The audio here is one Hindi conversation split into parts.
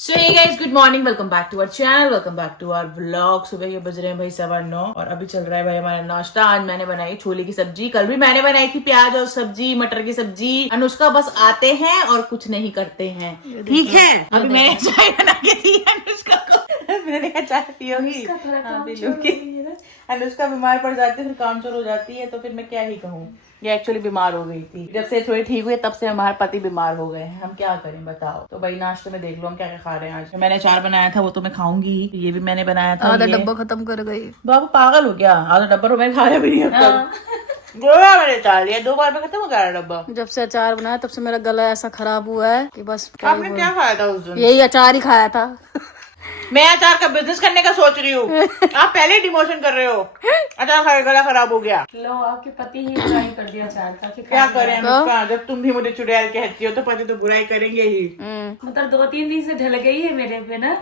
So hey guys, good morning, welcome back to our channel, welcome back to our vlog. सुबह के बज रहे हैं भाई 9:15 और अभी चल रहा है भाई हमारा नाश्ता। आज मैंने बनाई छोले की सब्जी, कल भी मैंने बनाई थी प्याज और सब्जी, मटर की सब्जी। अनुष्का बस आते हैं और कुछ नहीं करते हैं, ठीक है। अभी मैंने चाय बना के दी अनुष्का को। मैंने कहा चाय पियोगी? अनुष्का बीमार पड़ जाती है, फिर काम चोर हो जाती है, तो फिर मैं क्या ही कहूँ। ये एक्चुअली बीमार हो गई थी, जब से थोड़ी ठीक हुई तब से हमारे पति बीमार हो गए हैं। हम क्या करें बताओ। तो भाई नाश्ते में देख लो हम क्या क्या खा रहे हैं। आज मैंने अचार बनाया था, वो तो मैं खाऊंगी ही। ये भी मैंने बनाया था, आधा डब्बा खत्म कर गई। बाबू पागल हो गया, आधा डब्बा तो मैंने खाया भी नहीं अब तक। गोला मैंने अचार लिया, 2 बार में खत्म हो गया डब्बा। जब से अचार बनाया तब से मेरा गला ऐसा खराब हुआ है कि बस आपने क्या खाया था उस दिन? यही अचार ही खाया था। मैं अचार का बिजनेस करने का सोच रही हूँ। आप पहले ही डिमोशन कर रहे हो। अचार खा के गला खराब हो गया। लो, आपके पति ही बुराई कर दिया अचार का। क्या करें अनुष्का, जब तुम भी मुझे चुड़ैल कहती हो तो पति तो बुराई करेंगे ही। मतलब 2-3 दिन से ढल गई है मेरे पे ना।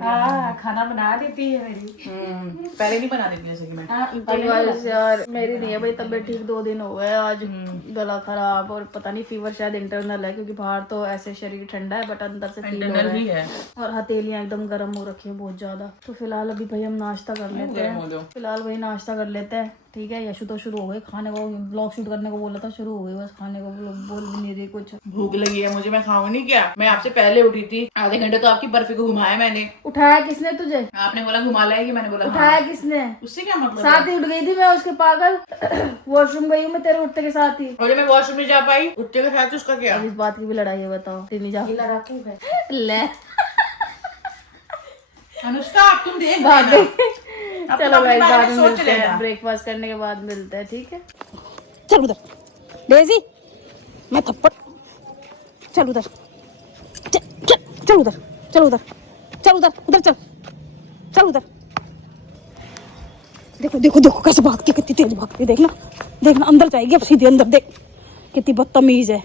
हाँ, खाना बना देती है मेरी। पहले नहीं बना देती जैसे कि मैं। अदरवाइज यार मेरी नहीं है भाई तबीयत ठीक। 2 दिन हो गए आज गला खराब और पता नहीं फीवर शायद इंटरनल है, क्योंकि बाहर तो ऐसे शरीर ठंडा है बट अंदर से फील हो रहा भी है है। और हथेलियां एकदम गर्म हो रखी है बहुत ज्यादा। तो फिलहाल अभी भाई हम नाश्ता कर लेते हैं। फिलहाल भाई नाश्ता कर लेते हैं, ठीक है। यशु तो शुरू हो गई खाने को, ब्लॉग शूट करने को बोला था, शुरू हो गई बस खाने को। बोल भी नहीं रही कुछ। भूख लगी है मुझे, मैं खाऊं नहीं क्या? मैं आपसे पहले उठी थी, आधे घंटे तो आपकी बर्फी को घुमाया मैंने। उठाया किसने तुझे? आपने बोला घुमा लाएगी, मैंने बोला उठाया हाँ। किसने? उससे क्या मतलब? साथ ही उठ गई थी मैं उसके, पागल। वॉशरूम गई हूँ मैं तेरे उठते के साथ ही। और मैं वॉशरूम नहीं जा पाई, उठते के साथ उसका क्या? अब इस बात की भी लड़ाई है, बताओ। नहीं जा है। ले अनुष्का आप तुम देख बाद लेना। में। अब चलो तुम अपने भाई बारे बाद में में सोच मिलते लेना। हैं, ब्रेकफास्ट करने के बाद मिलते हैं, ठीक है। चल उधर डेजी, मैं थप्पड़। चल उधर, चल चल चल उधर, चल उधर, चल उधर, उधर चल, चल उधर। देखो देखो देखो कैसे भागती, कितनी तेज भागती, देखना देखना। अंदर जाएगी अब सीधे अंदर, देख कितनी बदतमीज है।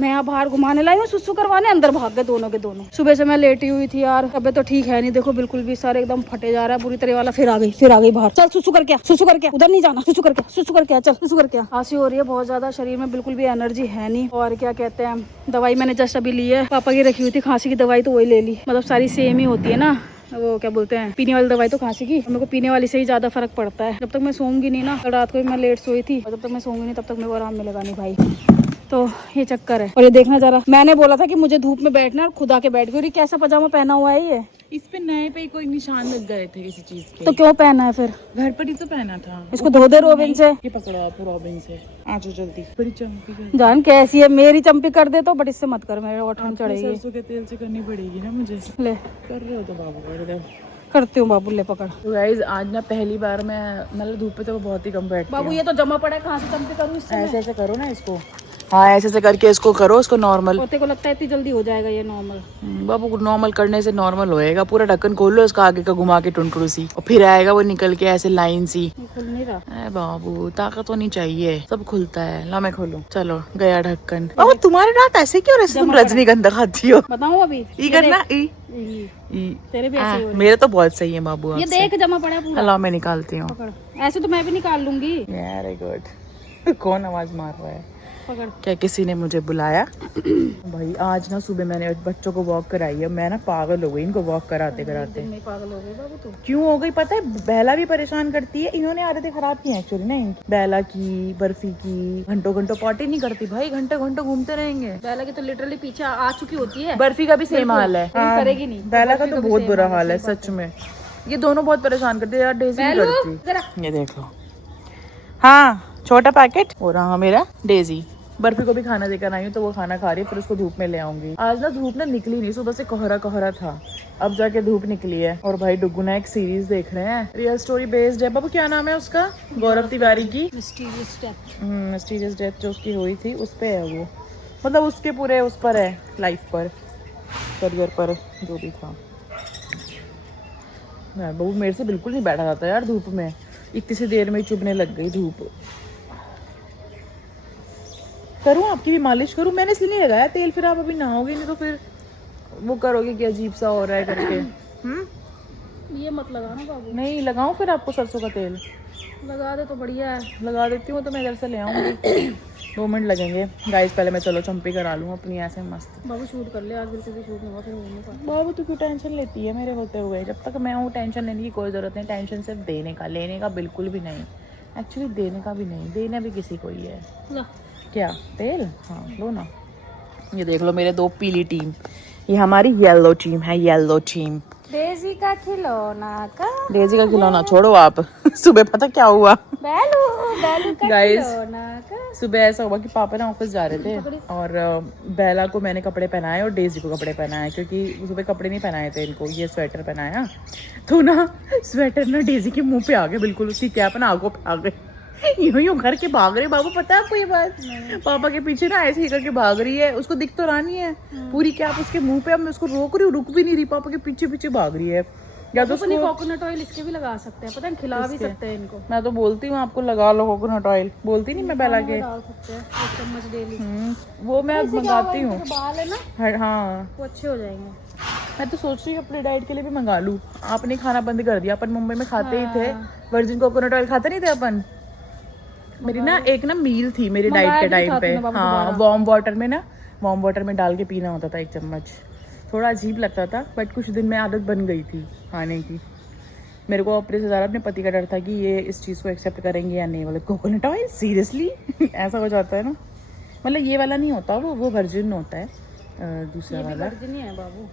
मैं यहाँ बाहर घुमाने लाई हूँ, सुसु करवाने, अंदर भाग गए दोनों के दोनों। सुबह से मैं लेटी हुई थी यार, तबीयत तो ठीक है नहीं, देखो बिल्कुल भी, सारे एकदम फटे जा रहा है बुरी तरह वाला। फिर आ गई बाहर। चल सुसु करके आ, सुसु करके आ, उधर नहीं जाना, सुसु करके आ, सुसु करके आ, चल सुसु करके आ। खांसी हो रही है बहुत ज्यादा, शरीर में बिल्कुल भी एनर्जी है नहीं। और क्या कहते हैं, दवाई मैंने जस्ट अभी ली है, पापा की रखी हुई थी खांसी की दवाई, तो वही ले ली। मतलब सारी सेम ही होती है ना, वो क्या बोलते हैं, पीने वाली दवाई तो खांसी की। मेरे को पीने वाली से ही ज्यादा फर्क पड़ता है। जब तक मैं सोऊंगी नहीं ना, रात को भी मैं लेट सोई थी, और जब तक मैं सोऊंगी नहीं तब तक मेरे को आराम मिलेगा नहीं भाई। तो ये चक्कर है। और ये देखना जरा, मैंने बोला था कि मुझे धूप में बैठना, और खुदा के बैठ गई। और ये कैसा पजामा पहना हुआ है ये? इस पे नए पे कोई निशान लग गए थे किसी चीज के, तो क्यों पहना है फिर? घर पर ही तो पहना था। इसको धो दे रोबिन से। ये पकड़ो आप रॉबिन से, आ जाओ जल्दी। बड़ी चमकी कर, जान कैसी है, मेरी चंपी कर दे तो, बट इससे मत कर, मेरे और ठंड चढ़ेगी। सरसों के तेल से करनी पड़ेगी ना मुझे। ले कर रहे हो तो बाबू कर दो। करती हूँ बाबू, ले पकड़। तो गाइज आज ना पहली बार मैं मतलब धूप पे तो बहुत ही कम बैठती बाबू हूँ। ये तो जमा पड़ा है, कहाँ से चंपी करूँ इससे? ऐसे ऐसे करो ना इसको, हाँ ऐसे ऐसे करके इसको करो, इसको नॉर्मल। पोते को लगता है इतनी जल्दी हो जाएगा ये नॉर्मल? बाबू नॉर्मल करने से नॉर्मल होएगा। पूरा ढक्कन खोल लो इसका आगे का, घुमा के टुनटुन सी, और फिर आएगा वो निकल के ऐसे लाइन सी। खुल नहीं रहा। बाबू ताकत होनी चाहिए, सब खुलता है। ला मैं खोलूं, चलो गया ढक्कन। बाबू तुम्हारे दांत ऐसे क्यों, ऐसे तुम रजनीगंधा खाती हो? बताऊँ अभी? ई करना, ई तेरे भी ऐसे ही हो रहे। मेरे तो बहुत सही है बाबू। ये देख जमा पड़ा है पूरा। ला मैं निकालती हूँ। पकड़, ऐसे तो मैं भी निकाल लूंगी। Very good. कौन आवाज मार रहा है? पकड़। क्या किसी ने मुझे बुलाया? भाई आज ना सुबह मैंने बच्चों को वॉक कराई है, मैं ना पागल हो गई इनको वॉक कराते कराते। नहीं पागल हो गई बाबू तू? क्यों हो गई पता है? बेला भी परेशान करती है, इन्होंने आदतें खराब की हैं एक्चुअली ना इनकी। बेला की, बर्फी की, घंटों घंटों पॉटी नहीं करती भाई, घंटे घंटों घूमते रहेंगे। बेला की तो लिटरली पीछे आ चुकी होती है। बर्फी का भी सेम हाल है। लेकिन करेगी नहीं। बेला का तो बहुत बुरा हाल है सच में, ये दोनों बहुत परेशान करते हैं यार। डेजी नहीं करती। जरा ये देख लो, हाँ छोटा पैकेट हो रहा मेरा। डेजी बर्फी को भी खाना देकर आई हूँ, तो वो खाना खा रही है, फिर उसको धूप में ले आऊंगी। आज ना धूप ना निकली नहीं, सुबह से कोहरा कोहरा था, अब जाके धूप निकली है। और भाई डुगुना एक सीरीज देख रहे हैं, रियल स्टोरी बेस्ड है। बाबू क्या नाम है उसका? गौरव तिवारी की मिस्टीरियस डेथ। मिस्टीरियस डेथ जो उसकी हुई थी उस पे है वो, मतलब उसके पूरे उस पर है, लाइफ पर, करियर पर, जो भी था। बाबू मेरे से बिल्कुल नहीं बैठा जाता यार धूप में, इतनी सी देर में ही चुभने लग गई धूप। करूँ आपकी भी मालिश करूँ? मैंने इसलिए नहीं लगाया तेल, फिर आप अभी नहाओगे नहीं तो फिर वो करोगे कि अजीब सा हो रहा है करके। ये मत लगाना बाबू। नहीं लगाऊं फिर आपको सरसों का तेल? लगा दे तो बढ़िया है। लगा देती हूँ तो मैं इधर से ले आऊँगी। 2 मिनट लगेंगे गाइस, पहले मैं चलो चंपी करा लूँ अपनी ऐसे मस्त। बाबू शूट कर ले आज, बिल्कुल भी शूट नहीं हुआ फिर होने का। बाबू तो क्यों टेंशन लेती है मेरे होते हुए? जब तक मैं हूँ टेंशन लेने की कोई ज़रूरत नहीं। टेंशन सिर्फ देने का, लेने का बिल्कुल भी नहीं। एक्चुअली देने का भी नहीं, देना भी किसी को ही है। ला क्या तेल? हाँ लो ना। ये देख लो मेरे 2 पीली टीम, ये हमारी येलो टीम है, येलो टीम। डेजी का खिलौना का डेजी का खिलौना छोड़ो आप। सुबह पता क्या हुआ बैलू, बैलू का Guys, खिलौना का। सुबह ऐसा हुआ कि पापा ना ऑफिस जा रहे थे और बेला को मैंने कपड़े पहनाए और डेजी को कपड़े पहनाए, क्योंकि सुबह कपड़े नहीं पहनाए थे इनको। ये स्वेटर पहनाया तो ना स्वेटर ना डेजी के मुंह पे आ गया, बिल्कुल उसकी कैप ना आंखों पे आ गई। यूं घर के भाग रहे। बाबू पता है आपको ये बात? पापा के पीछे ना ऐसे ही करके भाग रही है, उसको दिख तो रहा नहीं है पूरी कैप उसके मुंह पे। अब मैं उसको रोक रही हूँ, रुक भी नहीं रही, पापा के पीछे पीछे भाग रही है। या तो अपनी कोकोनट ऑयल इसके भी लगा सकते हैं, पता है खिला भी सकते हैं इनको। मैं तो बोलती हूँ आपको लगा लो कोकोनट ऑयल, बोलती नहीं मैं बेला के। डाल सकते हैं 1 चम्मच डेली। वो मैं अब मंगाती हूँ। बाल है ना हाँ वो अच्छे हो जाएंगे। मैं तो सोच रही हूँ अपने डाइट के लिए भी मंगा लूँ। आपने खाना बंद कर दिया, अपन मुंबई में खाते ही थे वर्जिन कोकोनट ऑयल, खाते नहीं थे अपन। मेरी ना एक ना मील थी मेरी डाइट के टाइम पे। हाँ वार्म वाटर में डाल के पीना होता था 1 चम्मच। थोड़ा अजीब लगता था बट कुछ दिन में आदत बन गई थी खाने की। मेरे को अपने से ज़्यादा अपने पति का डर था कि ये इस चीज़ को एक्सेप्ट करेंगे या नहीं। मतलब कोकोनट ऑयल सीरियसली ऐसा हो जाता है ना। मतलब ये वाला नहीं होता, वो वर्जिन होता है दूसरा वाला। वर्जिन ही है बाबू,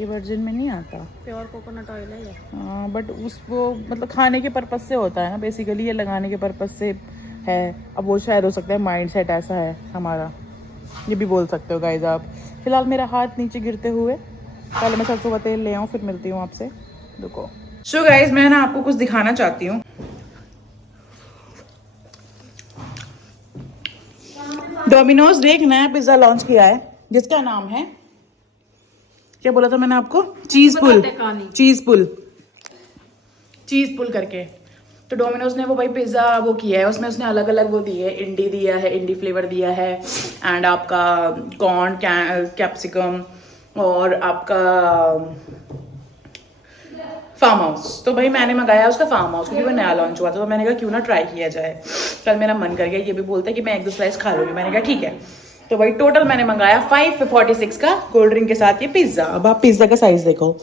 ये वर्जिन में नहीं आता। प्योर कोकोनट ऑयल है ये। हाँ बट उसको मतलब खाने के पर्पज से होता है ना बेसिकली, ये लगाने के पर्पज से है। अब वो शायद हो सकता है माइंड सेट ऐसा है हमारा, ये भी बोल सकते हो गाइज आप। फिलहाल मेरा हाथ नीचे गिरते हुए, पहले मैं सरसों का तेल ले आऊँ फिर मिलती हूँ आपसे। रुको। सो गाइज मैं ना आपको कुछ दिखाना चाहती हूँ। डोमिनोज ने एक नया पिज्जा लॉन्च किया है जिसका नाम है, क्या बोला था मैंने आपको? चीज पुल करके। तो डोमिनोज ने वो भाई पिज्जा वो किया है, उसमें उसने अलग अलग वो दिए है। इंडी दिया है, इंडी फ्लेवर दिया है, एंड आपका कॉर्न कैप्सिकम और आपका फार्म हाउस। तो भाई मैंने मंगाया उसका फार्म हाउस क्योंकि वो नया लॉन्च हुआ था, तो मैंने कहा क्यों ना ट्राई किया जाए। कल मेरा मन कर गया, ये भी बोलता है कि मैं 1-2 स्लाइस खा लूंगी। मैंने कहा ठीक है। तो भाई टोटल मैंने मंगाया 546 का कोल्ड ड्रिंक के साथ ये पिज्जा। अब आप पिज्जा का साइज देखो,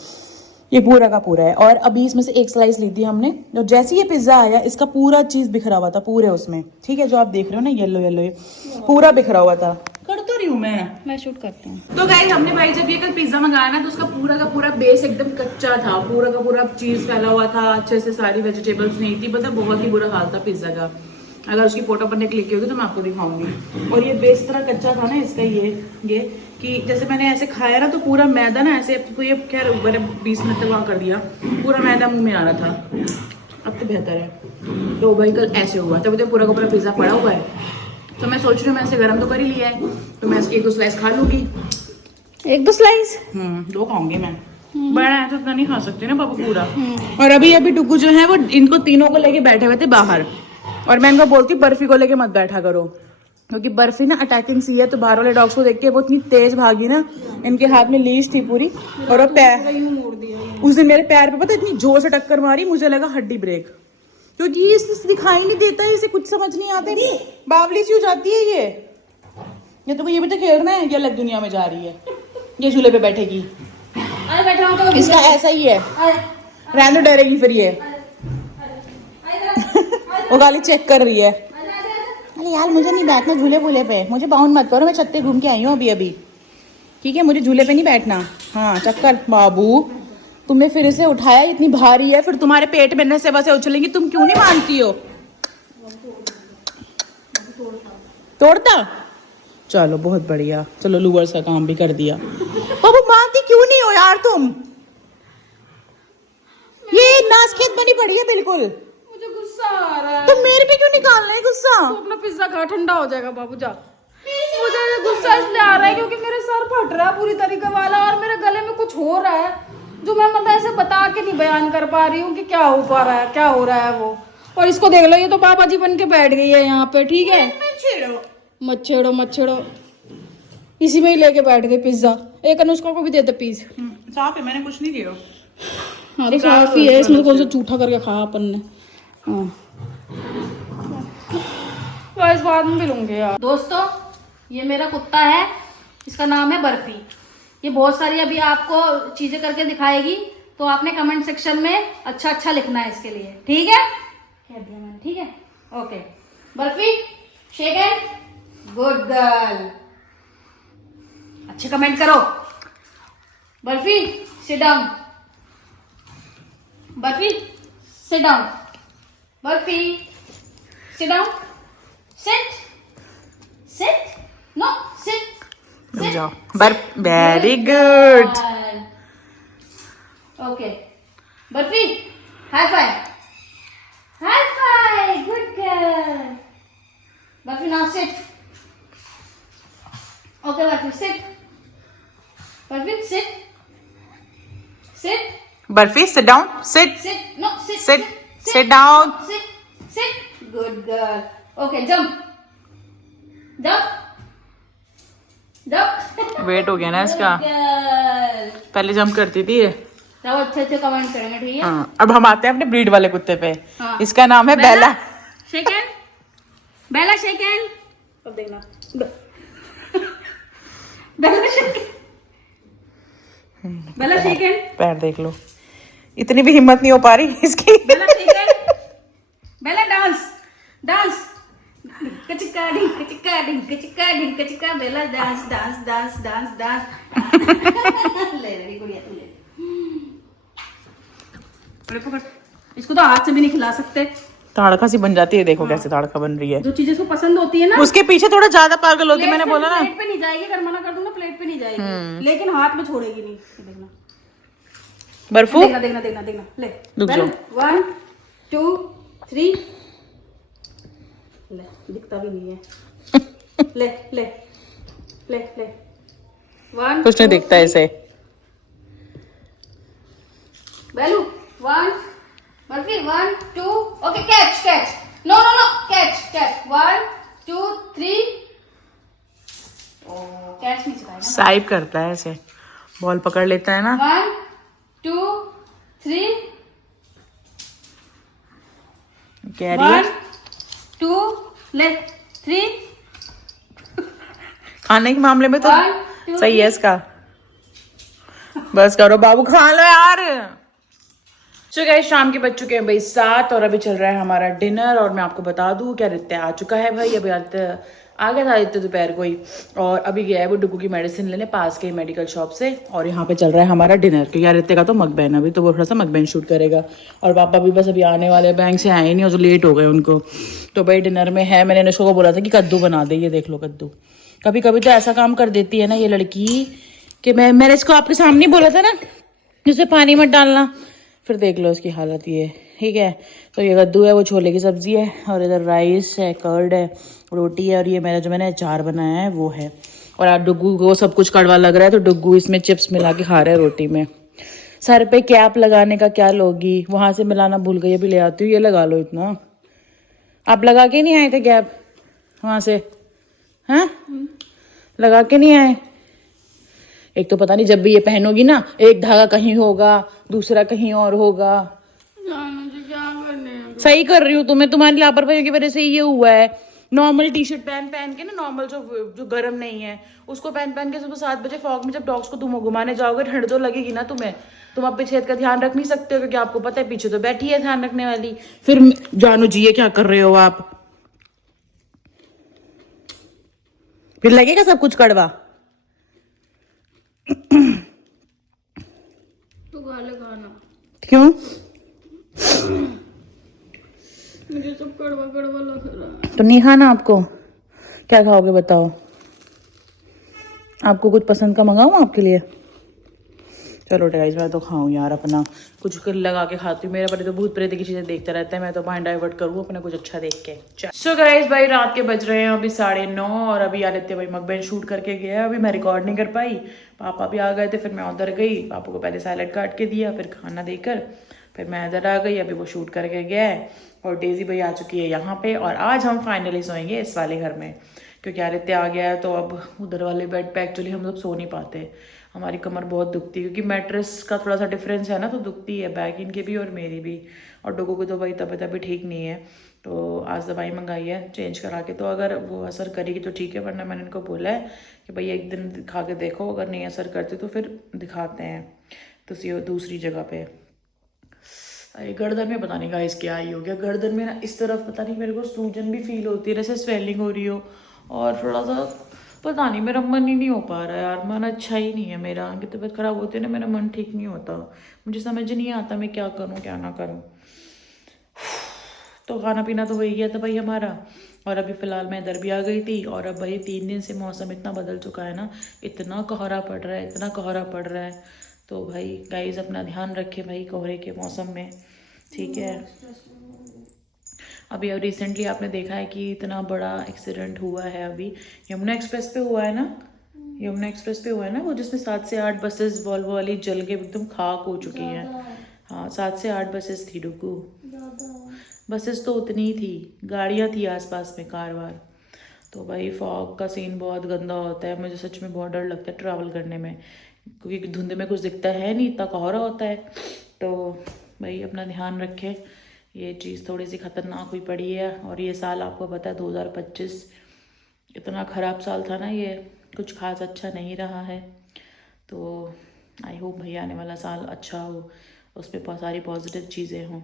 ये पूरा का पूरा है। और अभी इसमें से 1 स्लाइस ली थी हमने, और जैसे ये पिज्जा आया इसका पूरा चीज बिखरा हुआ था पूरे उसमें, ठीक है? जो आप देख रहे हो ना येलो येलो, ये पूरा बिखरा हुआ था। कर तो रही हूँ मैं शूट करती हूँ। तो गाइस हमने भाई जब ये कल पिज्जा मंगाया ना तो उसका पूरा का पूरा बेस एकदम कच्चा था, पूरा का पूरा चीज फैला हुआ था, अच्छे से सारी वेजिटेबल्स नहीं थी, पता बहुत ही बुरा हाल था पिज्जा का। अगर उसकी फोटो पर क्लिक की होगी तो मैं आपको दिखाऊंगी। और ये बेस तरह कच्चा था ना इसका, ये कि जैसे मैंने ऐसे खाया ना तो पूरा मैदा ना ऐसे, तो ये खैर मैंने 20 मिनट तक वहाँ कर दिया, पूरा मैदा मुंह में आ रहा था। अब तो बेहतर है। तो भाई कल ऐसे हुआ, तब तो पूरा का पूरा पिज्जा पड़ा हुआ है। तो मैं सोच रही हूँ मैं ऐसे गर्म तो कर ही लिया है, तो मैं इसकी 1-2 स्लाइस खा लूंगी। 1-2 स्लाइस 2 खाऊंगी मैं, बड़ा है तो इतना नहीं खा सकती ना पापा पूरा। और अभी टुकू जो है वो इनको तीनों को लेके बैठे हुए थे बाहर, और मैं इनको बोलती बर्फी को लेके मत बैठा करो, क्योंकि बर्फी ना अटैकिंग सी है। तो बाहर वाले डॉग्स को देख के वो इतनी तेज भागी ना, इनके हाथ में लीश थी पूरी, और वो पैर उस दिन मेरे पैर पे पता इतनी जोर से टक्कर मारी, मुझे लगा हड्डी ब्रेक, क्योंकि इसे दिखाई नहीं देता है, इसे कुछ समझ नहीं आते, बावली सी हो जाती है ये तो ये भी तो खेलना है, ये अलग दुनिया में जा रही है, ये झूले पे बैठेगी। इसका ऐसा ही है, रहने दो, डरेगी फिर ये। वो गाली चेक कर रही है। अरे यार मुझे नहीं बैठना झूले वूले पे, मुझे बाउंड मत करो, मैं छत पे घूम के आई हूँ अभी, ठीक है? मुझे झूले पे नहीं बैठना। हाँ चक्कर बाबू, तुमने फिर इसे उठाया, इतनी भारी है, फिर तुम्हारे पेट में नसें वसें उछलेंगी, तुम क्यों नहीं मानती हो? तोड़ता? चलो बहुत बढ़िया, चलो लूवर्स का काम भी कर दिया। बाबू मानती क्यों नहीं हो यार तुम? ये नासखेत बनी पड़ी है बिल्कुल। मुझे गुस्सा आ रहा है। तुम मेरे पे क्यों निकाल रहे गुस्सा? तू अपना पिज्जा खा, ठंडा हो जाएगा बाबू जा। मुझे गुस्सा इसलिए आ रहा है क्योंकि मेरे सर फट रहा है पूरी तरीके वाला, और मेरे गले में कुछ हो रहा है जो मैं मतलब ऐसे बता के नहीं बयान कर पा रही हूँ कि क्या हो पा रहा है, क्या हो रहा है वो। और इसको देख लो, ये तो पापा जी बन के बैठ गई है यहाँ पे, ठीक है? मत छेड़ो, इसी में ही लेके बैठ गई पिज्जा। एक अनुष्का को भी देते पीस। साफ है, मैंने कुछ नहीं दिया। हाँ तो साफ ही है, इसमें कौन सा झूठा करके खाया अपन ने। हाँ गाइस बाद में भी लूंगे यार। दोस्तों ये मेरा कुत्ता है, इसका नाम है बर्फी। ये बहुत सारी अभी आपको चीजें करके दिखाएगी, तो आपने कमेंट सेक्शन में अच्छा लिखना है इसके लिए, ठीक है? कह दिया मैंने, ठीक है? Okay Barfi shake hand, good girl. अच्छे कमेंट करो। Barfi sit down, Barfi sit down, Barfi sit down, sit sit, no sit रुक जाओ। Very good. Okay Barfi high five, good girl. Barfi now sit. Okay Barfi sit, Barfi sit sit Barfi sit down, sit sit, no sit sit sit down. Sit, good girl. Okay jump jump jump. वेट हो गया ना इसका, पहले जंप करती थी ये। सब अच्छे कमेंट करेंगे, ठीक है? हाँ, अब हम आते हैं अपने ब्रीड वाले कुत्ते पे। हाँ। इसका नाम है बेला। शेकन, बेला शेकन। अब देखना बेला शेकन, बेला शेकन, पैर देख लो, इतनी भी हिम्मत नहीं हो पा रही इसकी। बेला शेकन, बेला डांस डांस, कचिका ढिंक कचिका ढिंक कचिका ढिंक कचिका, Bella dance dance dance dance dance. ले रे गुड़िया तू ले। अरे पकड़, इसको तो हाथ से भी नहीं खिला सकते। ताड़का सी बन जाती है, देखो कैसे ताड़का बन रही है। जो चीजें इसको पसंद होती है ना, उसके पीछे थोड़ा ज्यादा पागल होती है, मैंने बोला ना। प्लेट पे नहीं जाएगी, अगर मना कर दूं ना प्लेट पे नहीं जाएगी, लेकिन हाथ में छोड़ेगी नहीं। ये देखना बर्फू देखना देखना देखना देखना, ले रुक जाओ। 1 2 3, ले दिखता भी नहीं है। ले ले ले ले 1 कुछ नहीं दिखता ऐसे। बैलू 1, Barfi 1 2, okay catch catch, no no no catch catch, 1 2 3। ओ कैच नहीं सिखाएगा। साइप करता है ऐसे, बॉल पकड़ लेता है ना। 1 2 3, कह रही है 1 2 ले 3। खाने के मामले में तो 1 2 सही है इसका। बस करो बाबू, खा लो यार। सो गाइस शाम के बज चुके हैं भाई 7 और अभी चल रहा है हमारा डिनर। और मैं आपको बता दूं क्या आदित्य आ चुका है भाई। अभी आदित्य आ गया था आदित्य दोपहर को ही, और अभी गया है वो डुगू की मेडिसिन लेने पास के मेडिकल शॉप से। और यहाँ पे चल रहा है हमारा डिनर, क्योंकि आदित्य का तो मकबैन अभी, तो वो थोड़ा सा मकबैन शूट करेगा। और पापा भी बस अभी आने वाले, बैंक से आए नहीं और तो लेट हो गए उनको। तो भाई डिनर में है, मैंने अनुष्का को बोला था कि कद्दू बना दे, ये देख लो कद्दू। कभी कभी तो ऐसा काम कर देती है ना ये लड़की कि मैंने इसको आपके सामने बोला था ना जिसे पानी मत डालना, फिर देख लो इसकी हालत ये, ठीक है। तो ये कद्दू है, वो छोले की सब्जी है, और इधर राइस है, कर्ड है, रोटी है, और ये मेरा जो मैंने अचार बनाया है वो है। और आज डुग्गू को सब कुछ कड़वा लग रहा है, तो डुग्गू इसमें चिप्स मिला के खा रहा है रोटी में। सर पे कैप लगाने का क्या लोगी, वहां से मिलाना भूल गई, अभी ले आती हूँ, ये लगा लो इतना। आप लगा के नहीं आए थे कैप वहां से? हाँ लगा के नहीं आए? एक तो पता नहीं जब भी ये पहनोगी ना, एक धागा कहीं होगा, दूसरा कहीं और होगा। सही कर रही हूँ, तुम्हारी लापरवाही की वजह से ये हुआ है। नॉर्मल टी शर्ट पहन के ना, नॉर्मल जो गर्म नहीं है उसको पहन के सुबह 7 बजे फॉग में जब डॉग्स को तुम घुमाने जाओगे, ठंड तो लगेगी ना तुम्हें। तुम अपने सेहत का ध्यान रख नहीं सकते हो, क्योंकि आपको पता है पीछे तो बैठी है ध्यान रखने वाली। फिर जानो जी ये क्या कर रहे हो आप, फिर लगेगा सब कुछ कड़वा। तू गाले खाना, क्यों? मुझे सब कड़वा कड़वा लग रहा है। तो नहीं खाना आपको? क्या खाओगे बताओ? आपको कुछ पसंद का मंगाऊं आपके लिए? चलो गाइस मैं तो खाऊं यार, अपना कुछ लगा के खाती हूँ। मेरा बड़े तो भूत प्रेत की चीजें देखता रहता है, मैं तो माइंड डाइवर्ट करूँ अपना कुछ अच्छा देख के। सो गाइस भाई रात के बज रहे हैं अभी 9:30, और अभी आदित्य भाई मकबैन शूट करके गया है। अभी मैं रिकॉर्ड नहीं कर पाई, पापा भी आ गए थे, फिर मैं उधर गई, पापा को पहले सैलेड काट के दिया, फिर खाना देकर फिर मैं इधर आ गई। अभी वो शूट करके गया है, और डेजी भाई आ चुकी है यहाँ पे। और आज हम फाइनली सोएंगे इस वाले घर में, क्योंकि आदित्य आ गया है, तो अब उधर वाले बेड पे एक्चुअली हम लोग सो नहीं पाते। हमारी कमर बहुत दुखती है क्योंकि मैट्रेस का थोड़ा सा डिफरेंस है ना, तो दुखती है बैक इनकी भी और मेरी भी। और डोगो की तो भाई तबीयत अभी ठीक नहीं है, तो आज दवाई मंगाई है चेंज करा के, तो अगर वो असर करेगी तो ठीक है, वरना मैंने इनको बोला है कि भाई एक दिन दिखा के देखो, अगर नहीं असर करती तो फिर दिखाते हैं तो दूसरी जगह पे। अरे गर्दन में पता नहीं गाइस क्या ही हो गया, गर्दन में ना इस तरफ पता नहीं मेरे को सूजन भी फील होती है, जैसे स्वेलिंग हो रही हो, और थोड़ा सा पता नहीं मेरा मन ही नहीं हो पा रहा है यार, मन अच्छा ही नहीं है मेरा। कि तबीयत खराब होती है ना, मेरा मन ठीक नहीं होता, मुझे समझ नहीं आता मैं क्या करूँ क्या ना करूँ। तो खाना पीना तो हो ही गया था भाई हमारा, और अभी फ़िलहाल मैं इधर भी आ गई थी। और अब भाई 3 दिन से मौसम इतना बदल चुका है ना, इतना कोहरा पड़ रहा है, इतना कोहरा पड़ रहा है। तो भाई गाइस अपना ध्यान रखें भाई कोहरे के मौसम में, ठीक है। अभी अब रिसेंटली आपने देखा है कि इतना बड़ा एक्सीडेंट हुआ है, अभी यमुना एक्सप्रेस पे हुआ है ना, यमुना एक्सप्रेस पे हुआ है ना वो, जिसमें 7 से 8 बसेस वॉल्वो वाली जल के एकदम खाक हो चुकी हैं। हाँ 7 से 8 बसेस थी डुगू, बसेस तो उतनी ही थी, गाड़ियाँ थी आसपास में कार वार। तो भाई फॉग का सीन बहुत गंदा होता है, मुझे सच में बहुत डर लगता है ट्रैवल करने में, क्योंकि धुंध में कुछ दिखता है नहीं, इतना कोहरा होता है। तो भाई अपना ध्यान रखें, ये चीज़ थोड़ी सी ख़तरनाक हुई पड़ी है। और ये साल आपको पता है 2025 इतना ख़राब साल था ना, ये कुछ खास अच्छा नहीं रहा है। तो आई होप भाई आने वाला साल अच्छा हो, उसमें बहुत सारी पॉजिटिव चीज़ें हों।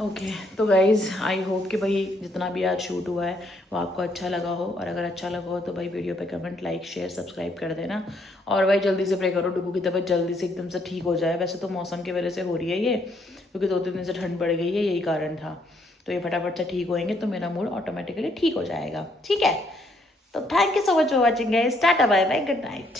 ओके तो गाइज़ आई होप कि भाई जितना भी आज शूट हुआ है वो आपको अच्छा लगा हो, और अगर अच्छा लगा हो तो भाई वीडियो पे कमेंट लाइक शेयर सब्सक्राइब कर देना। और भाई जल्दी से प्रे करो डुगू की तबीयत जल्दी से एकदम से ठीक हो जाए। वैसे तो मौसम की वजह से हो रही है ये, क्योंकि 2-3 दिन से ठंड बढ़ गई है, यही कारण था। तो ये फटाफट से ठीक होएंगे तो मेरा मूड ऑटोमेटिकली ठीक हो जाएगा, ठीक है। तो thank you so much for watching guys, tata bye bye good night.